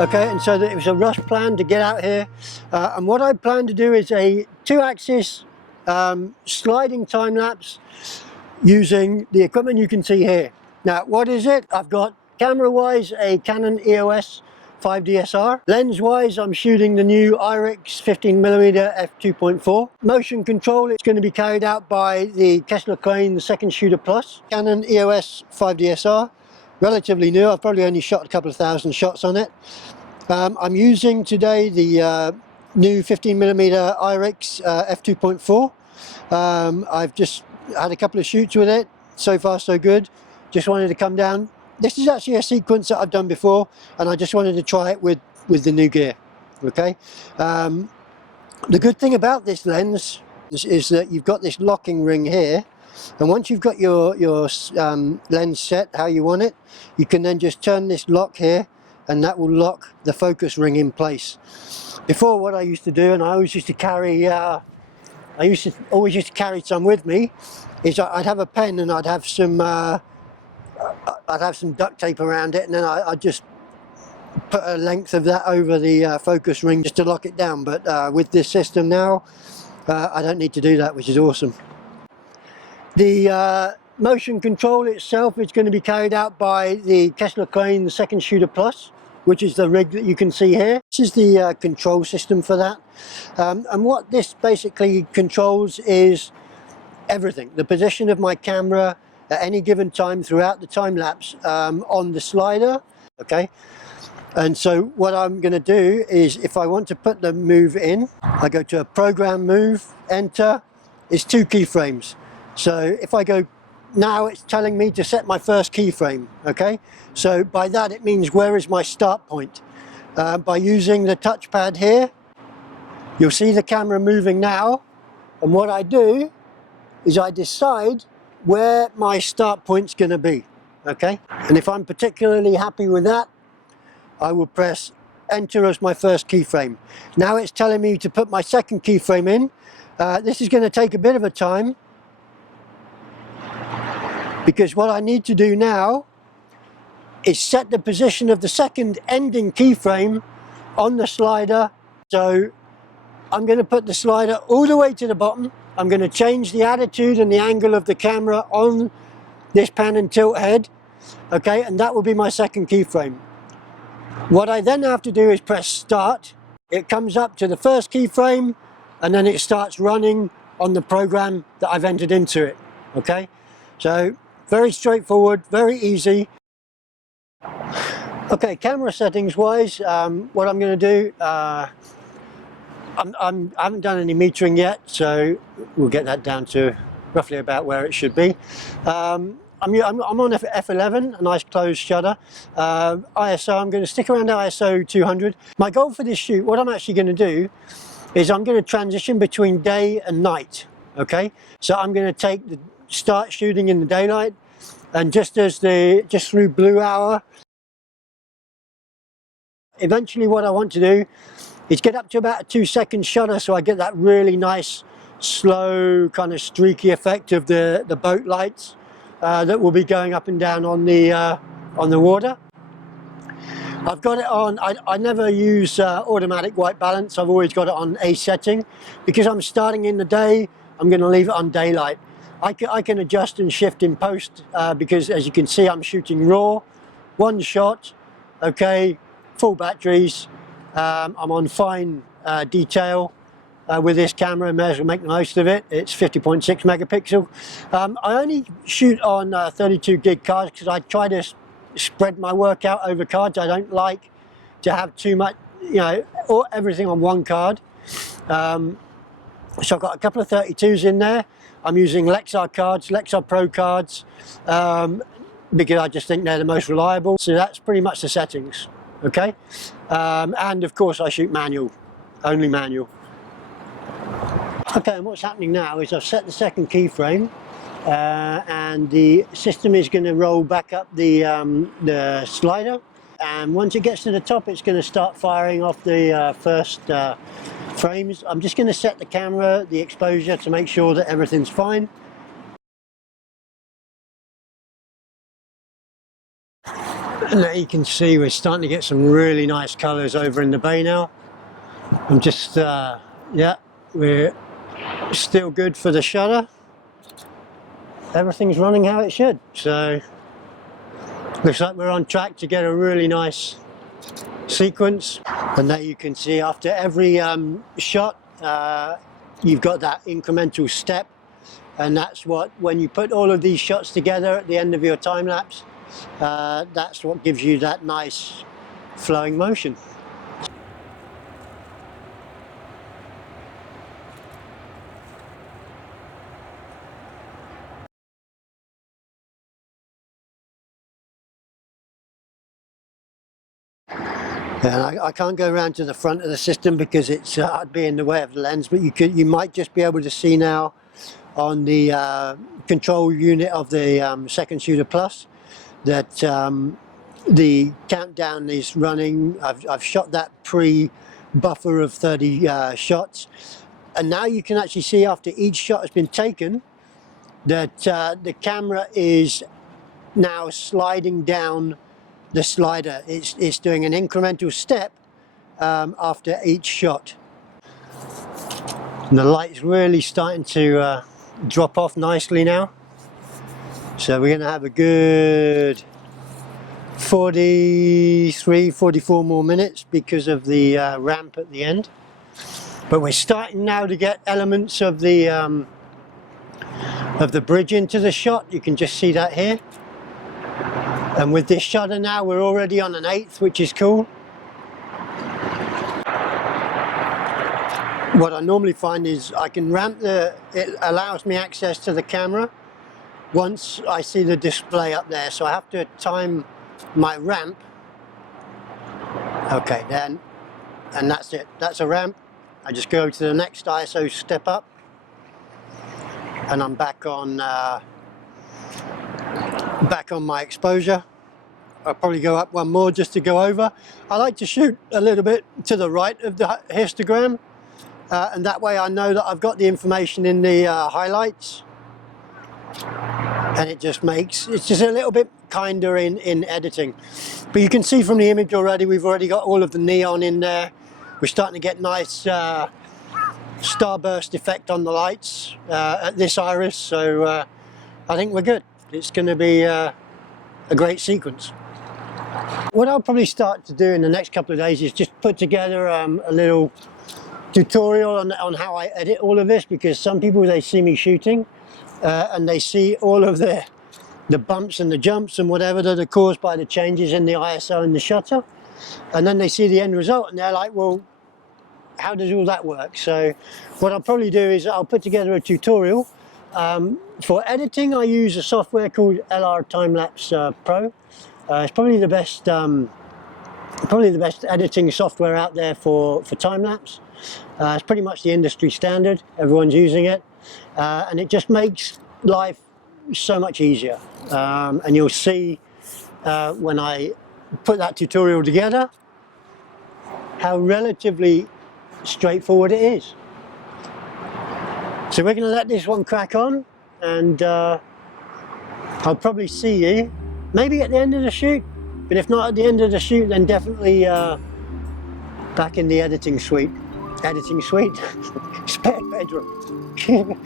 Okay, and so it was a rush plan to get out here, and what I plan to do is a 2-axis sliding time-lapse using the equipment you can see here. Now, what is it? I've got camera-wise a Canon EOS5DSr. Lens-wise, I'm shooting the new Irix 15mm f2.4. Motion control, it's going to be carried out by the Kessler Crane Second Shooter Plus. Canon EOS5DSr. Relatively new, I've probably only shot a couple of thousand shots on it. I'm using today the new 15mm Irix f2.4. I've just had a couple of shoots with it, so far so good. Just wanted to come down. This is actually a sequence that I've done before, and I just wanted to try it with the new gear. Okay. The good thing about this lens is that you've got this locking ring here. And once you've got your lens set how you want it, you can then just turn this lock here, and that will lock the focus ring in place. Before, what I used to do, and I always used to carry, always used to carry some with me, is I'd have a pen and I'd have some duct tape around it, and then I'd just put a length of that over the focus ring just to lock it down. But with this system now, I don't need to do that, which is awesome. The motion control itself is going to be carried out by the Kessler Crane Second Shooter Plus, which is the rig that you can see here. This is the control system for that. And what this basically controls is everything. The position of my camera at any given time throughout the time-lapse on the slider. Okay. And so what I'm going to do is, if I want to put the move in, I go to a program move, enter. It's 2 keyframes. So if I go now, it's telling me to set my first keyframe. Okay, so by that it means where is my start point. By using the touchpad here, you'll see the camera moving now, and what I do is I decide where my start point's going to be. Okay, and if I'm particularly happy with that, I will press enter as my first keyframe. Now it's telling me to put my second keyframe in. This is going to take a bit of a time, because what I need to do now is set the position of the second ending keyframe on the slider. So I'm going to put the slider all the way to the bottom. I'm going to change the attitude and the angle of the camera on this pan and tilt head. Okay, and that will be my second keyframe. What I then have to do is press start. It comes up to the first keyframe, and then it starts running on the program that I've entered into it. Okay, so very straightforward, very easy. Okay, camera settings wise, what I'm going to do, I haven't done any metering yet, so we'll get that down to roughly about where it should be. I'm on f11, a nice closed shutter. ISO, I'm going to stick around ISO 200. My goal for this shoot, what I'm actually going to do, is I'm going to transition between day and night. Okay, so I'm going to start shooting in the daylight, and just through blue hour. Eventually what I want to do is get up to about a 2-second shutter, so I get that really nice slow kind of streaky effect of the boat lights that will be going up and down on the water. I've got it on, I never use automatic white balance. I've always got it on A setting. Because I'm starting in the day, I'm going to leave it on daylight. I can adjust and shift in post because, as you can see, I'm shooting raw, one shot, okay, full batteries. I'm on fine detail with this camera, may as well make the most of it. It's 50.6 megapixel. I only shoot on 32 gig cards because I try to spread my work out over cards. I don't like to have too much, or everything on one card. So I've got a couple of 32s in there. I'm using Lexar cards, Lexar Pro cards, because I just think they're the most reliable. So that's pretty much the settings, okay? And of course I shoot manual, only manual. Okay, and what's happening now is I've set the second keyframe, and the system is going to roll back up the slider, and once it gets to the top, it's going to start firing off the first frames. I'm just going to set the camera, the exposure, to make sure that everything's fine. And there you can see we're starting to get some really nice colours over in the bay now. I'm just, yeah, we're still good for the shutter. Everything's running how it should, so looks like we're on track to get a really nice sequence. And there you can see after every shot you've got that incremental step, and that's what, when you put all of these shots together at the end of your time lapse, that's what gives you that nice flowing motion. And I can't go around to the front of the system because it's I'd be in the way of the lens, but you might just be able to see now on the control unit of the second shooter plus that the countdown is running. I've shot that pre-buffer of 30 shots, and now you can actually see after each shot has been taken that the camera is now sliding down the slider. It's doing an incremental step after each shot. And the light's really starting to drop off nicely now. So we're going to have a good 43, 44 more minutes because of the ramp at the end. But we're starting now to get elements of the bridge into the shot. You can just see that here. And with this shutter now, we're already on an 1/8, which is cool. What I normally find is I can ramp it allows me access to the camera once I see the display up there. So I have to time my ramp. Okay, then, and that's it. That's a ramp. I just go to the next ISO step up, and I'm back on my exposure. I'll probably go up one more just to go over. I like to shoot a little bit to the right of the histogram, and that way I know that I've got the information in the highlights, and it just makes, it's just a little bit kinder in editing. But you can see from the image already, we've already got all of the neon in there. We're starting to get nice starburst effect on the lights at this iris, so I think we're good. It's going to be a great sequence. What I'll probably start to do in the next couple of days is just put together a little tutorial on how I edit all of this, because some people, they see me shooting and they see all of the bumps and the jumps and whatever that are caused by the changes in the ISO and the shutter, and then they see the end result and they're like, well, how does all that work? So what I'll probably do is I'll put together a tutorial. For editing, I use a software called LR Time-lapse Pro. It's probably the best editing software out there for time-lapse. It's pretty much the industry standard. Everyone's using it, and it just makes life so much easier. And you'll see when I put that tutorial together how relatively straightforward it is. So we're going to let this one crack on, and I'll probably see you maybe at the end of the shoot, but if not at the end of the shoot, then definitely back in the editing suite. Spare bedroom.